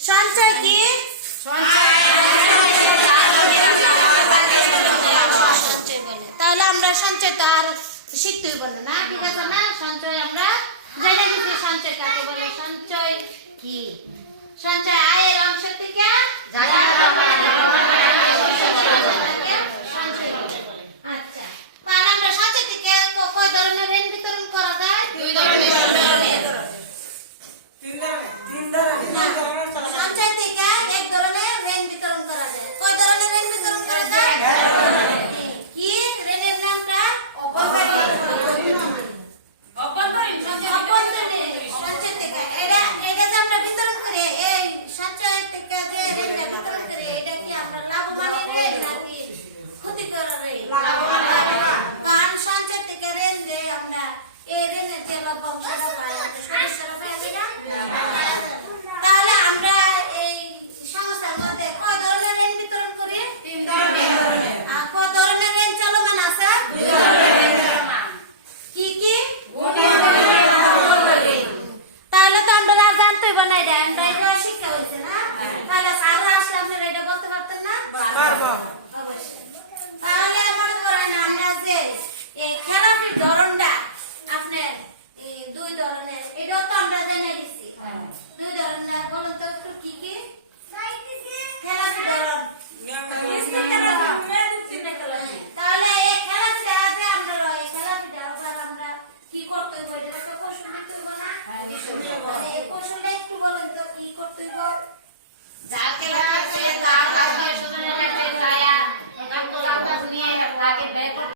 সঞ্চয় কি? তাহলে আমরা সঞ্চয় তো আর শিখতে হইব না, ঠিক আছে না? সঞ্চয় আমরা জানি সঞ্চয় কাকে বলে, সঞ্চয় কি? সঞ্চয়